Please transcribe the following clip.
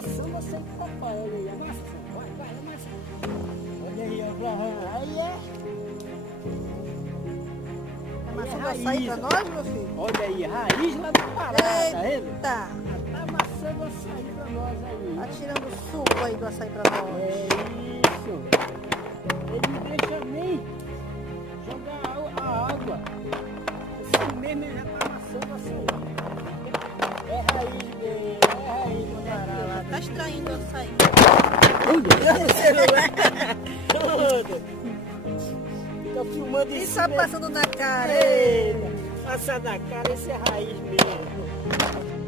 amassando a seita do papai, olha aí, amassando, vai, amassando. Olha aí, Abraão, aí é. Tá amassando açaí pra nós, meu filho? Olha aí, raiz lá do Pará, tá vendo? Eita! Tá amassando açaí pra nós aí. Tá tirando o suco aí do açaí pra nós. É isso. Ele não deixa nem jogar a água. Assim mesmo ele já tá amassando açaí. É raiz do Pará lá. Tá extraindo o açaí. O celular. Tudo. Fica filmando E isso só mesmo. passando na cara. Eita, passa na cara, esse é raiz mesmo.